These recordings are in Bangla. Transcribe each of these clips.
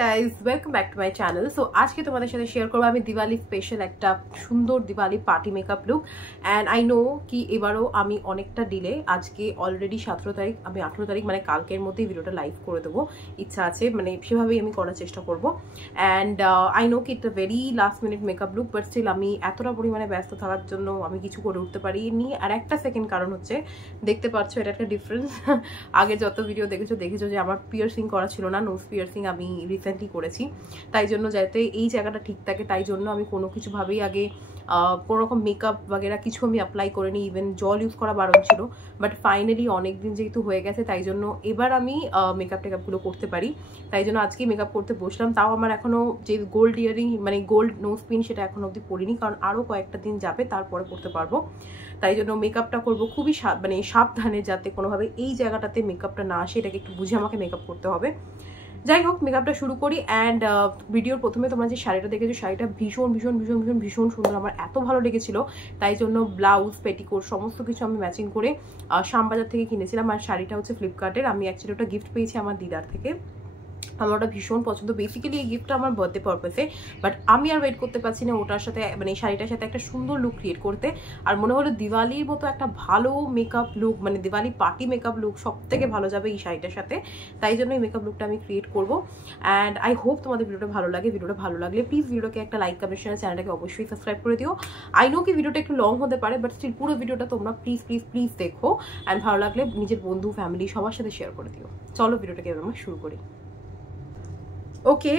Guys, welcome back to my channel. So আজকে তোমাদের সাথে শেয়ার করবো আমি দিওয়ালি স্পেশাল একটা সুন্দর Diwali party makeup look. And I know কি এবারও আমি অনেকটা ডিলে, আজকে অলরেডি 17 তারিখ, আমি 18 তারিখ মানে কালকের মধ্যেই ভিডিওটা লাইভ করে দেবো, ইচ্ছা আছে, মানে সেভাবেই আমি করার চেষ্টা করবো। অ্যান্ড আই নো কি এটা very last minute makeup look, but still আমি এতটা পরিমাণে ব্যস্ত থাকার জন্য আমি কিছু করে উঠতে পারিনি। আর একটা সেকেন্ড কারণ হচ্ছে, দেখতে পাচ্ছ এটা একটা ডিফারেন্স। আগে যত ভিডিও দেখেছো যে আমার পিয়ার্সিং করা ছিল না, নোজ পিয়ার্সিং আমি রিসেন্টলি করেছি, তাই জন্য যাতে এই জায়গাটা ঠিক থাকে তাই জন্য আমি কোনো কিছুভাবেই আগে কোনো রকম মেকআপ বাগেরা কিছু আমি অ্যাপ্লাই করিনি, ইভেন জল ইউজ করা বারণ ছিল। বাট ফাইনালি অনেকদিন যেহেতু হয়ে গেছে তাই জন্য এবার আমি মেকআপ টেকআপগুলো করতে পারি, তাই জন্য আজকে মেকআপ করতে বসলাম। তাও আমার এখনও যে গোল্ড ইয়ারিং মানে গোল্ড নোজ পিন সেটা এখনো অবধি পরিনি, কারণ আরও কয়েকটা দিন যাবে তারপরে করতে পারবো। তাই জন্য মেকআপটা করবো খুবই মানে সাবধানে, যাতে কোনোভাবে এই জায়গাটাতে মেকআপটা না আসে, এটাকে একটু বুঝে আমাকে মেকআপ করতে হবে। যাই হোক, মেকআপটা শুরু করি। অ্যান্ড ভিডিওর প্রথমে তোমরা যে শাড়িটা দেখেছো, শাড়িটা ভীষণ ভীষণ ভীষণ ভীষণ ভীষণ সুন্দর, আমার এত ভালো লেগেছিল, তাই জন্য ব্লাউজ পেটিকোট সমস্ত কিছু আমি ম্যাচিং করে শ্যামবাজার থেকে কিনেছিলাম। আর শাড়িটা হচ্ছে ফ্লিপকার্টের, আমি অ্যাকচুয়ালি ওটা গিফট পেয়েছি আমার দিদার থেকে। আমার ওটা ভীষণ পছন্দ, বেসিক্যালি এই গিফটটা আমার বার্থডে পারপাসে, বাট আমি আর ওয়েট করতে পারছি না ওটার সাথে, মানে এই শাড়িটার সাথে একটা সুন্দর লুক ক্রিয়েট করতে। আর মনে হলো দিওয়ালির মতো একটা ভালো মেকআপ লুক, মানে দিওয়ালি পার্টি মেকআপ লুক সব থেকে ভালো যাবে এই শাড়িটার সাথে, তাই জন্য এই মেকআপ লুকটা আমি ক্রিয়েট করবো। অ্যান্ড আই হোপ তোমাদের ভিডিওটা ভালো লাগে। ভিডিওটা ভালো লাগলে প্লিজ ভিডিওকে একটা লাইক, কমেন্ট, শেয়ার, চ্যানেলটাকে অবশ্যই সাবস্ক্রাইব করে দিও। আই নো কি ভিডিওটা একটু লং হতে পারে, বাট স্টিল পুরো ভিডিওটা তোমরা প্লিজ প্লিজ প্লিজ দেখো। অ্যান্ড ভালো লাগলে নিজের বন্ধু, ফ্যামিলি সবার সাথে শেয়ার করে দিও। চলো ভিডিওটাকে এবার আমরা শুরু করি। ওকে,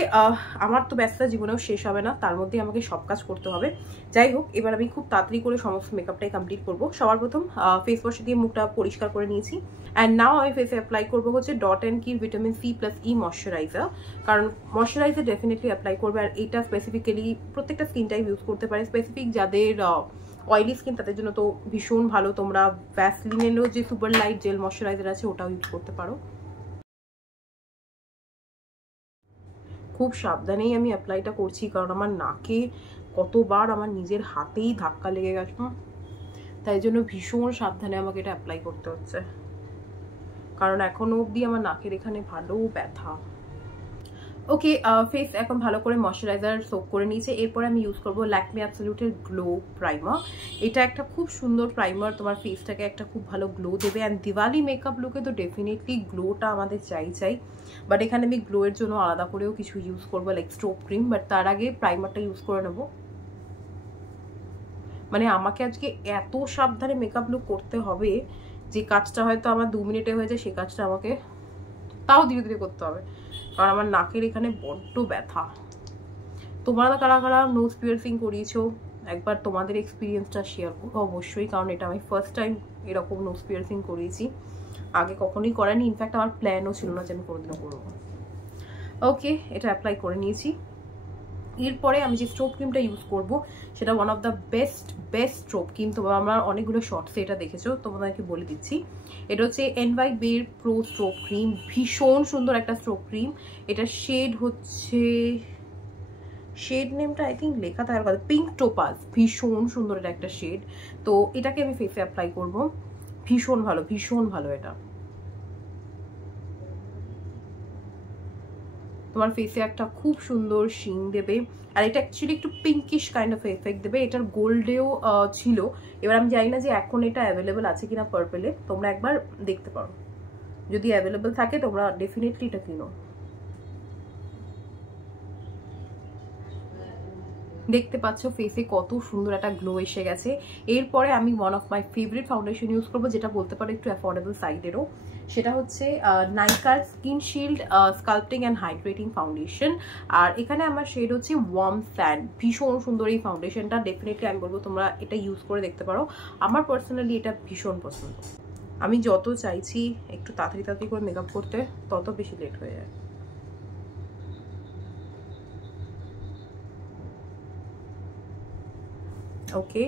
আমার তো ব্যস্ততা জীবনেও শেষ হবে না, তার মধ্যে আমাকে সব কাজ করতে হবে। যাই হোক, এবার আমি খুব তাড়াতাড়ি করে সমস্ত মেকআপটাই কমপ্লিট করবো। সবার প্রথম ফেস ওয়াশ দিয়ে মুখটা পরিষ্কার করে নিয়েছি। অ্যান্ড নাও আমি ফেসে অ্যাপ্লাই করবো হচ্ছে ডট অ্যান্ড কির ভিটামিন C+E ময়শ্চারাইজার, কারণ ময়শ্চারাইজার ডেফিনেটলি অ্যাপ্লাই করবে। আর এটা স্পেসিফিক্যালি প্রত্যেকটা স্কিন টাইপ ইউজ করতে পারে, স্পেসিফিক যাদের অয়েলি স্কিন তাদের জন্য তো ভীষণ ভালো। তোমরা ভ্যাসলিনেরও যে সুপার লাইট জেল ময়শ্চারাইজার আছে ওটাও ইউজ করতে পারো। খুব সাবধানেই আমি অ্যাপ্লাইটা করছি, কারণ আমার নাকে কতবার আমার নিজের হাতেই ধাক্কা লেগে গেছে, তাই জন্য ভীষণ সাবধানে আমাকে এটা অ্যাপ্লাই করতে হচ্ছে, কারণ এখনো অবধি আমার নাকের এখানে ভালো ব্যথা। ওকে, ফেস এখন ভালো করে ময়শ্চারাইজার সোক করে নিয়েছে। এরপরে আমি ইউজ করবো ল্যাকমে অ্যাবসলিউটের গ্লো প্রাইমার। এটা একটা খুব সুন্দর প্রাইমার, তোমার ফেসটাকে একটা খুব ভালো গ্লো দেবে। অ্যান্ড দিওয়ালি মেকআপ লুকে তো ডেফিনেটলি গ্লোটা আমাদের চাই, বাট এখানে আমি গ্লোয়ের জন্য আলাদা করেও কিছু ইউজ করবো, লাইক স্ট্রোব ক্রিম। বাট তার আগে প্রাইমারটা ইউজ করে নেবো। মানে আমাকে আজকে এত সাবধানে মেকআপ লুক করতে হবে, যে কাজটা হয়তো আমার 2 মিনিটে হয়ে যায়, সেই কাজটা আমাকে তাও ধীরে ধীরে করতে হবে, কারণ আমার নাকের এখানে বড্ড ব্যথা। তোমরা কারা কারা নোজ পিয়ার্সিং করিয়েছো, একবার তোমাদের এক্সপিরিয়েন্সটা শেয়ার করো অবশ্যই, কারণ এটা আমি ফার্স্ট টাইম এরকম নোজ পিয়ার্সিং করিয়েছি, আগে কখনোই করানি। ইনফ্যাক্ট আমার প্ল্যানও ছিল না যে আমি কোনোদিনও করবো। ওকে, এটা অ্যাপ্লাই করে নিয়েছি। এরপরে আমি যে স্ট্রোব ক্রিমটা ইউজ করব সেটা one of the best strobe cream, তোমরা আমরা অনেকগুলো শর্টসে এটা দেখেছো, তোমাদেরকে বলে দিচ্ছি। এটা হচ্ছে NY বের প্রো স্ট্রোব ক্রিম, ভীষণ সুন্দর একটা স্ট্রোব ক্রিম। এটা শেড হচ্ছে, শেড নেমটা আই থিঙ্ক লেখা থাকার কথা, পিঙ্ক টোপাজ, ভীষণ সুন্দর এটা একটা শেড। তো এটাকে আমি ফেসে অ্যাপ্লাই করব, ভীষণ ভালো এটা। তোমার ফেসে একটা খুব সুন্দর শিং দেবে, আর এটা অ্যাকচুয়ালি একটু পিঙ্কিশ কাইন্ড অফ এফেক্ট দেবে। এটার গোল্ডেও ছিল, এবার আমি জানি না যে এখন এটা অ্যাভেলেবেল আছে কিনা পার্পেলে, তোমরা একবার দেখতে পারো, যদি অ্যাভেলেবেল থাকে তোমরা ডেফিনেটলি এটা কিনো। দেখতে পাচ্ছ ফেসে কত সুন্দর একটা গ্লো এসে গেছে। এরপরে আমি one of my favourite foundation use করবো, যেটা বলতে পারো একটু অ্যাফোর্ডেবল সাইডেরও। সেটা হচ্ছে নাইকার skin shield sculpting and hydrating foundation. আর এখানে আমার শেড হচ্ছে ওয়ার্ম স্যান্ড, ভীষণ সুন্দর এই ফাউন্ডেশনটা। ডেফিনেটলি আমি বলবো তোমরা এটা ইউজ করে দেখতে পারো, আমার পার্সোনালি এটা ভীষণ পছন্দ। আমি যত চাইছি একটু তাড়াতাড়ি করে মেকআপ করতে, তত বেশি লেট হয়ে যায়। ওকে,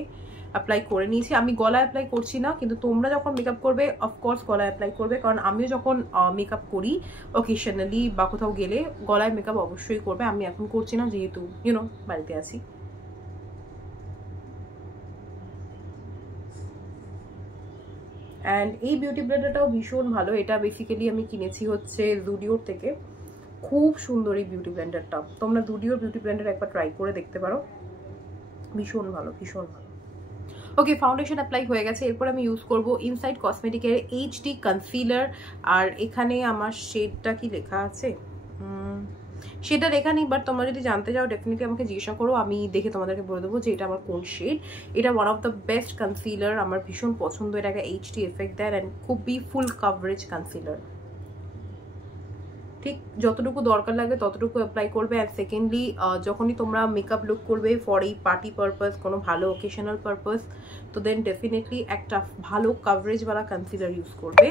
অ্যাপ্লাই করে নিয়েছি। আমি গলায় অ্যাপ্লাই করছি না, কিন্তু তোমরা যখন মেকআপ করবে অফকোর্স গলায় অ্যাপ্লাই করবে, কারণ আমিও যখন মেকআপ করি অকেশনালি বা কোথাও গেলে গলায় মেকআপ অবশ্যই করবে। আমি এখন করছি না, যেহেতু বাড়িতে আছি। অ্যান্ড এই বিউটি ব্লেন্ডারটাও ভীষণ ভালো, এটা বেসিক্যালি আমি কিনেছি হচ্ছে জুডিওর থেকে। খুব সুন্দর এই বিউটি ব্লেন্ডারটা, তোমরা দুডিও বিউটি ব্লেন্ডার একবার ট্রাই করে দেখতে পারো, ভীষণ ভালো ভীষণ ভালো। ওকে, ফাউন্ডেশন অ্যাপ্লাই হয়ে গেছে। এরপর আমি ইউজ করব ইনসাইড কসমেটিকের এইচডি কনসিলার। আর এখানে আমার শেডটা কি লেখা আছে সেটা লেখা নেই, বাট তোমরা যদি জানতে চাও ডেফিনেটলি আমাকে জিজ্ঞাসা করো, আমি দেখে তোমাদেরকে বলে দেবো যে এটা আমার কোন শেড। এটা one of the best concealer, আমার ভীষণ পছন্দ। এটা একটা এইচডি এফেক্ট দেয় অ্যান্ড খুবই ফুল কভারেজ কনসিলার, ঠিক যতটুকু দরকার লাগে ততটুকু অ্যাপ্লাই করবে। অ্যান্ড সেকেন্ডলি যখনই তোমরা মেকআপ লুক করবে ফর এই পার্টি পারপাস, কোনো ভালো ওকেশনাল পারপাস, তো দেন ডেফিনেটলি একটা ভালো কভারেজওয়ালা কনসিলার ইউজ করবে।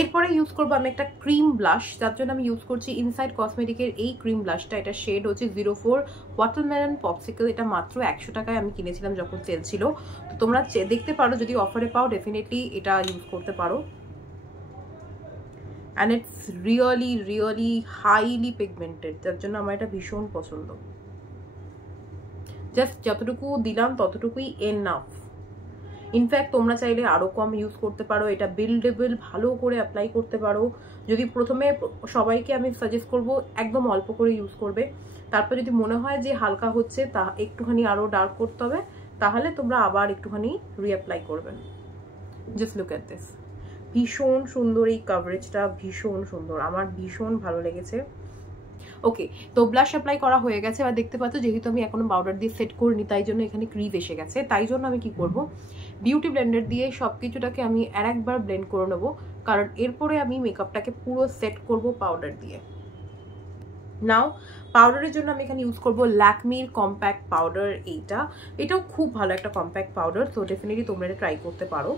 এরপরে ইউজ করবো আমি একটা ক্রিম ব্লাশ, যার জন্য আমি ইউজ করছি ইনসাইড কসমেটিকের এই ক্রিম ব্লাশটা। এটা শেড হচ্ছে 04 ওয়াটারমেলন পপসিকল। এটা মাত্র 100 টাকায় আমি কিনেছিলাম যখন সেল ছিল। তো তোমরা দেখতে পারো, যদি অফারে পাও ডেফিনেটলি এটা ইউজ করতে পারো। And it's really really highly pigmented, যার জন্য আমার এটা ভীষণ পছন্দ। জাস্ট যতটুকু দিলাম ততটুকুই এনাফ। ইনফ্যাক্ট তোমরা চাইলে আরও কম ইউজ করতে পারো। এটা বিল্ডেবল, ভালো করে অ্যাপ্লাই করতে পারো। যদি প্রথমে সবাইকে আমি সাজেস্ট করব একদম অল্প করে ইউজ করবে, তারপর যদি মনে হয় যে হালকা হচ্ছে, তা একটুখানি আরও ডার্ক করতে হবে, তাহলে তোমরা আবার একটুখানি রিঅ্যাপ্লাই করবেন। জাস্ট লুক এট দিস, ভীষণ সুন্দর এই কভারেজটা, ভীষণ সুন্দর, আমার ভীষণ ভালো লেগেছে। ওকে, তো ব্লাশ অ্যাপ্লাই করা হয়ে গেছে। আর দেখতে পাচ্ছ যেহেতু আমি এখনো পাউডার দিয়ে সেট করিনি, তাই জন্য এখানে ক্রিজ এসে গেছে। তাই জন্য আমি কি করব, বিউটি ব্লেন্ডার দিয়ে সব কিছুটাকে আমি আরেকবার ব্লেন্ড করে নেবো, কারণ এরপরে আমি মেকআপটাকে পুরো সেট করব পাউডার দিয়ে। নাও পাউডারের জন্য আমি এখানে ইউজ করব ল্যাকমির কম্প্যাক্ট পাউডার। এটাও খুব ভালো একটা কম্প্যাক্ট পাউডার, তো ডেফিনেটলি তোমরা এটা ট্রাই করতে পারো।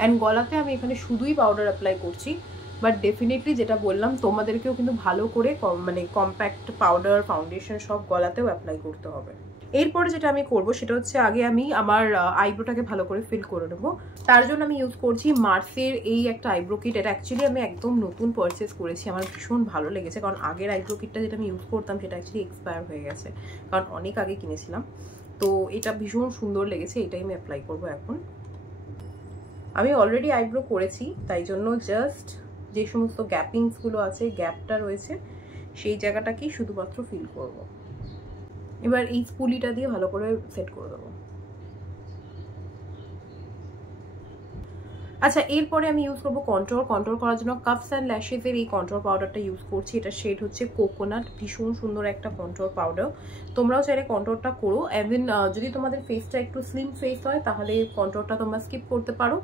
অ্যান্ড গলাতে আমি এখানে শুধুই পাউডার অ্যাপ্লাই করছি, বাট ডেফিনেটলি যেটা বললাম তোমাদেরকেও কিন্তু ভালো করে মানে কম্প্যাক্ট পাউডার ফাউন্ডেশন সব গলাতেও অ্যাপ্লাই করতে হবে। এরপরে যেটা আমি করব সেটা হচ্ছে আগে আমি আমার আইব্রোটাকে ভালো করে ফিল করে নেবো। তার জন্য আমি ইউজ করছি মার্সের এই একটা আইব্রো কিট। এটা অ্যাকচুয়ালি আমি একদম নতুন পারচেস করেছি, আমার ভীষণ ভালো লেগেছে, কারণ আগের আইব্রো কিটটা যেটা আমি ইউজ করতাম সেটা অ্যাকচুয়ালি এক্সপায়ার হয়ে গেছে, কারণ অনেক আগে কিনেছিলাম। তো এটা ভীষণ সুন্দর লেগেছে, এটাই আমি অ্যাপ্লাই করবো এখন। আমি অলরেডি আইব্রো করেছি, তাই জন্য জাস্ট যে সমস্ত গ্যাপিংসগুলো আছে, গ্যাপটা রয়েছে, সেই জায়গাটাকেই শুধুমাত্র ফিল করব। এবার এই স্পুলিটা দিয়ে ভালো করে সেট করে দেবো। আচ্ছা, এরপরে আমি ইউজ করবো কন্ট্রোল করার জন্য কাপস অ্যান্ড ল্যাশেসের এই কন্ট্রোল পাউডারটা ইউজ করছি। এটা শেড হচ্ছে কোকোনাট, ভীষণ সুন্দর একটা কন্ট্রোল পাউডার। তোমরাও চাইলে কন্ট্রোলটা করো। এভেন যদি তোমাদের ফেসটা একটু স্লিম ফেস হয় তাহলে কন্ট্রোলটা তোমরা স্কিপ করতে পারো।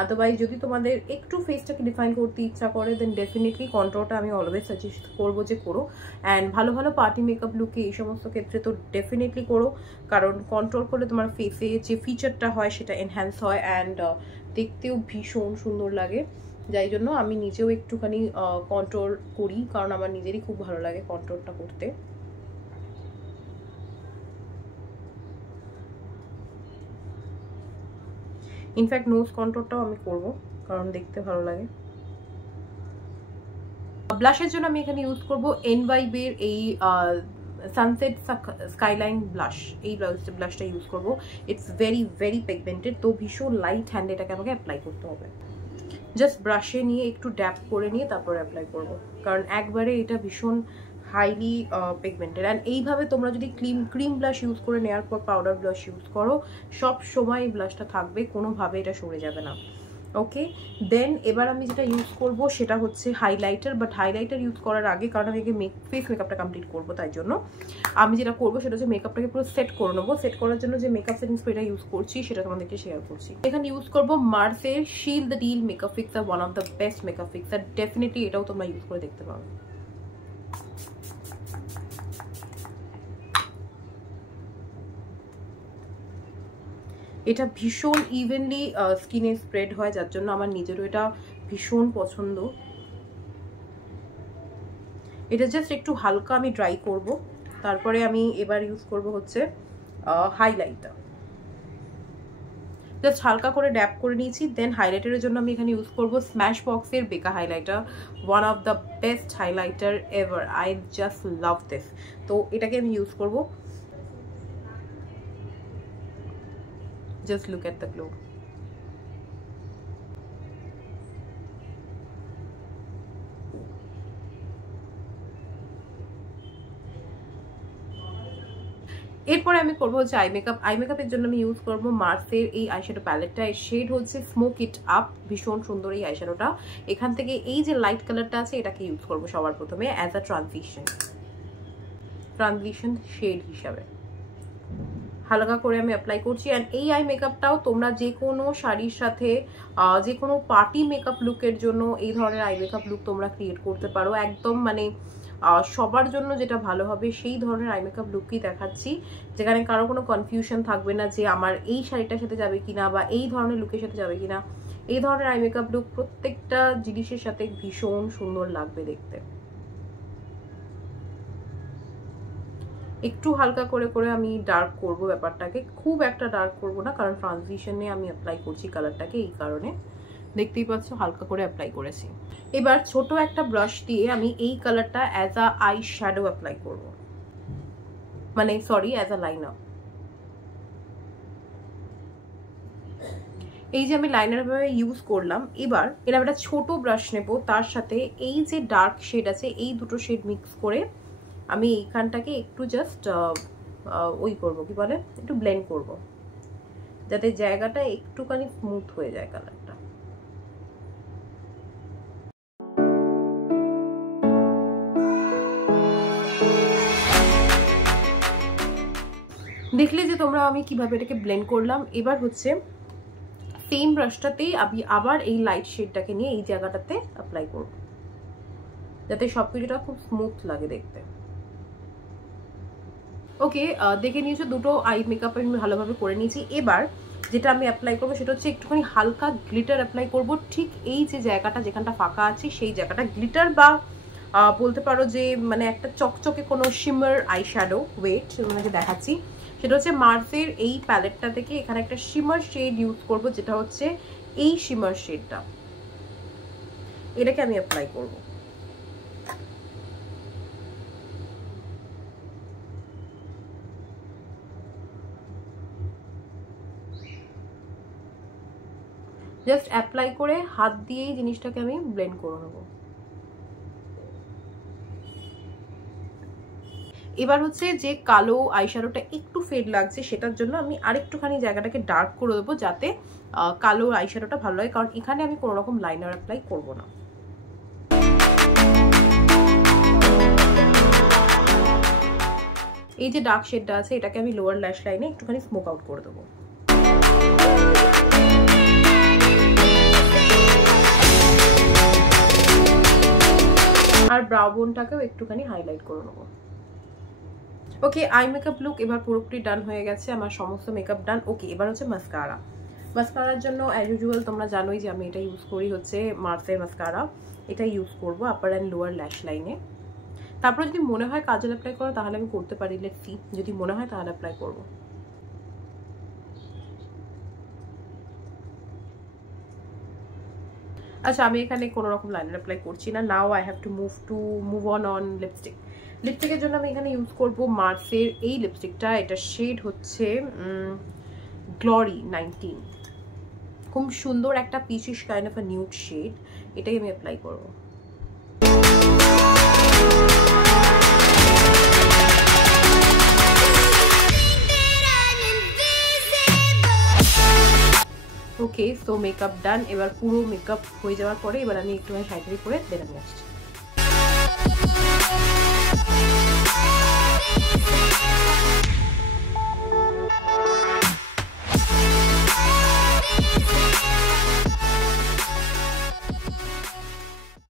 আদারওয়াইজ যদি তোমাদের একটু ফেসটাকে ডিফাইন করতে ইচ্ছা করে দেন ডেফিনেটলি কন্ট্রোলটা আমি অলওয়েজ সাজেস্ট করবো যে করো। অ্যান্ড ভালো ভালো পার্টি মেকআপ লুকে এই সমস্ত ক্ষেত্রে তো ডেফিনেটলি করো, কারণ কন্ট্রোল করলে তোমার ফেসে যে ফিচারটা হয় সেটা এনহ্যান্স হয় অ্যান্ড দেখতেও ভীষণ সুন্দর লাগে। যাই জন্য আমি নিজেও একটুখানি কন্ট্রোল করি, কারণ আমার নিজেরই খুব ভালো লাগে কন্ট্রোলটা করতে। ইনফ্যাক্ট নোজ কন্ট্রোলটাও আমি করব, কারণ দেখতে ভালো লাগে। ব্লাশের জন্য আমি এখানে ইউজ করব এনভাইবের এই সানসেট স্কাইলাইন ব্লাশ। এই ব্লাশটা ইউজ করব। ইটস ভেরি ভেরি পিগমেন্টেড, তো ভীষণ লাইট হ্যান্ড এটাকে আমাকে অ্যাপ্লাই করতে হবে। জাস্ট ব্রাশে নিয়ে একটু ড্যাপ করে নিয়ে তারপর অ্যাপ্লাই করব, কারণ একবারে এটা ভীষণ হাইলি পিগমেন্টেড। অ্যান্ড এইভাবে তোমরা যদি ক্রিম ব্লাশ ইউজ করে নেওয়ার পর পাউডার ব্লাশ ইউজ করো, সব সময় এই ব্লাশটা থাকবে, কোনোভাবে এটা সরে যাবে না। ওকে, দেন এবার আমি যেটা ইউজ করব সেটা হচ্ছে হাইলাইটার। বাট হাইলাইটার ইউজ করার আগে, কারণ আমি ফেস মেকআপটা কমপ্লিট করবো, তাই জন্য আমি যেটা করবো সেটা হচ্ছে মেকআপটাকে পুরো সেট করে নেবো। সেট করার জন্য যে মেকআপ সেটিং স্প্রেটা ইউজ করছি সেটা তোমাদেরকে শেয়ার করছি। এখানে ইউজ করবো মার্সের seal the deal makeup fixer, one of the best makeup fixer. Definitely এটাও তোমরা ইউজ করে দেখতে পারো। এটা ভীষণ ইভেনলি স্কিনে স্প্রেড হয়, যার জন্য আমার নিজেরও এটা ভীষণ পছন্দ। এটা জাস্ট একটু হালকা আমি ড্রাই করব, তারপরে আমি এবার ইউজ করব হচ্ছে হাইলাইটার। জাস্ট হালকা করে ড্যাপ করে নিয়েছি। দেন হাইলাইটারের জন্য আমি এখানে ইউজ করবো স্ম্যাশ বক্সের বেকা highlighter, one of the best highlighter ever, I just love this. তো এটাকে আমি ইউজ করবো। Just look at the glow. এরপরে আমি করবো হচ্ছে আই মেকআপ। আই মেকআপের জন্য আমি ইউজ করবো মার্সের এই আইশ্যাডো প্যালেটটা। এর শেড হচ্ছে স্মোক ইট আপ, ভীষণ সুন্দর এই আইশ্যাডোটা। এখান থেকে এই যে লাইট কালারটা আছে এটাকে ইউজ করবো সবার প্রথমে অ্যাজ আ ট্রানজিশন শেড হিসাবে। হালকা করে আমি অ্যাপ্লাই করছি। অ্যান্ড এই আই মেকআপটাও তোমরা যে কোনো শাড়ির সাথে, যে কোনো পার্টি মেকআপ লুকের জন্য এই ধরনের আই মেকআপ লুক তোমরা ক্রিয়েট করতে পারো। একদম মানে সবার জন্য যেটা ভালো হবে সেই ধরনের আই মেকআপ লুকই দেখাচ্ছি, যেখানে কারো কোনো কনফিউশন থাকবে না যে আমার এই শাড়িটার সাথে যাবে কিনা বা এই ধরনের লুকের সাথে যাবে কিনা। এই ধরনের আই মেকআপ লুক প্রত্যেকটা জিনিসের সাথে ভীষণ সুন্দর লাগবে দেখতে। একটু হালকা করে করে আমি ডার্ক করব ব্যাপারটাকে, খুব একটা ডার্ক করব না, কারণ ট্রানজিশনে আমি অ্যাপ্লাই করছি কালারটাকে, এই কারণে দেখতেই পাচ্ছ হালকা করে অ্যাপ্লাই করেছি। এবার ছোট একটা ব্রাশ দিয়ে আমি এই কালারটা as a eye shadow apply করব, মানে সরি অ্যাজ আ লাইনার। এই যে আমি লাইনার ভাবে ইউজ করলাম। এবার এরকম একটা ছোট ব্রাশ নেব, তার সাথে এই যে ডার্ক শেড আছে এই দুটো শেড মিক্স করে আমি এইখানটাকে একটু জাস্ট ওই করবো, কি বলে, একটু ব্লেন্ড করব, যাতে জায়গাটা একটুখানি স্মুথ হয়ে যায় কালারটা। দেখলে যে তোমরা আমি কিভাবে এটাকে ব্লেন্ড করলাম। এবার হচ্ছে সেম ব্রাশটাতেই আমি আবার এই লাইট শেডটাকে নিয়ে এই জায়গাটাতে অ্যাপ্লাই করব, যাতে সবকিছুটা খুব স্মুথ লাগে দেখতে। ওকে, দেখে নিয়েছো দুটো আই মেকআপ আমি ভালোভাবে করে নিয়েছি। এবার যেটা আমি অ্যাপ্লাই করবো সেটা হচ্ছে একটুখানি হালকা গ্লিটার অ্যাপ্লাই করব, ঠিক এই যে জায়গাটা যেখানটা ফাঁকা আছে সেই জায়গাটা। গ্লিটার বা বলতে পারো যে মানে একটা চকচকে কোনো শিমার আই শ্যাডো, ওয়েট তোমাকে দেখাচ্ছি। সেটা হচ্ছে মার্সের এই প্যালেটটা থেকে এখানে একটা শিমার শেড ইউজ করব, যেটা হচ্ছে এই শিমার শেডটা, এটাকে আমি অ্যাপ্লাই করবো। জাস্ট অ্যাপ্লাই করে হাত দিয়েই জিনিসটাকে আমি ব্লেন্ড করে নেব। এবার হচ্ছে যে কালো আইশ্যাডোটা একটু ফেড লাগছে সেটার জন্য আমি আরেকটুখানি জায়গাটাকে ডার্ক করে দেবো, যাতে কালো আইশ্যাডোটা ভালো লাগে, কারণ এখানে আমি কোনো রকম লাইনার অ্যাপ্লাই করব না। এই যে ডার্ক শেডটা আছে এটাকে আমি লোয়ার ল্যাশ লাইনে একটুখানি স্মোক আউট করে দেবো। আর ব্রাউ বোনটাকেও একটুখানি হাইলাইট করে নেবো। ওকে, আই মেকআপ লুক এবার পুরোপুরি ডান হয়ে গেছে, আমার সমস্ত মেকআপ ডান। ওকে, এবার হচ্ছে মাস্কারা। মাস্কারার জন্য অ্যাজ ইউজুয়াল তোমরা জানোই যে আমি এটা ইউজ করি, হচ্ছে মার্সের মাস্কারা। এটা ইউজ করবো আপার অ্যান্ড লোয়ার ল্যাশ লাইনে। তারপর যদি মনে হয় কাজল অ্যাপ্লাই করো তাহলে আমি করতে পারি, লেটস সি, যদি মনে হয় তাহলে অ্যাপ্লাই করবো। আচ্ছা, আমি এখানে কোনো রকম লাইনার অ্যাপ্লাই করছি না। Now I have to move on lipstick. লিপস্টিকের জন্য আমি এখানে ইউজ করব মার্সের এই লিপস্টিকটা। এটা শেড হচ্ছে গ্লোরি 19, খুব সুন্দর একটা peachish kind of a nude shade. এটাই আমি অ্যাপ্লাই করব। Okay, so makeup done. এবার পুরো মেকআপ হয়ে যাওয়ার পরে এবার আমি একটু শাড়ি করে দেন আমি আসছি।